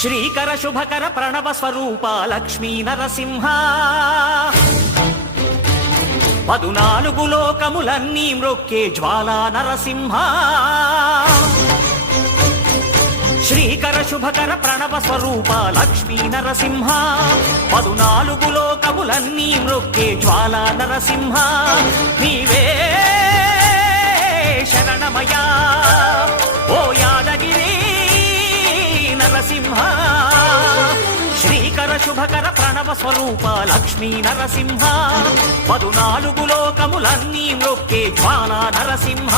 శ్రీకర శుభకర ప్రణవ స్వరూప లక్ష్మీ నరసింహ 14 లోకములన్నీ మ్రొక్కే జ్వాలా నరసింహ శ్రీకర శుభకర ప్రణవ స్వరూప లక్ష్మీ నరసింహ 14 లోకములన్నీ మ్రొక్కే జ్వాలా నరసింహ నీవే శరణమయా ఓ యాదగిరి నరసింహ శ్రీకర శుభకర ప్రణవ స్వరూప లక్ష్మీ నరసింహ 14 లోకములన్నీ మ్రొక్కే జ్వాలా నరసింహ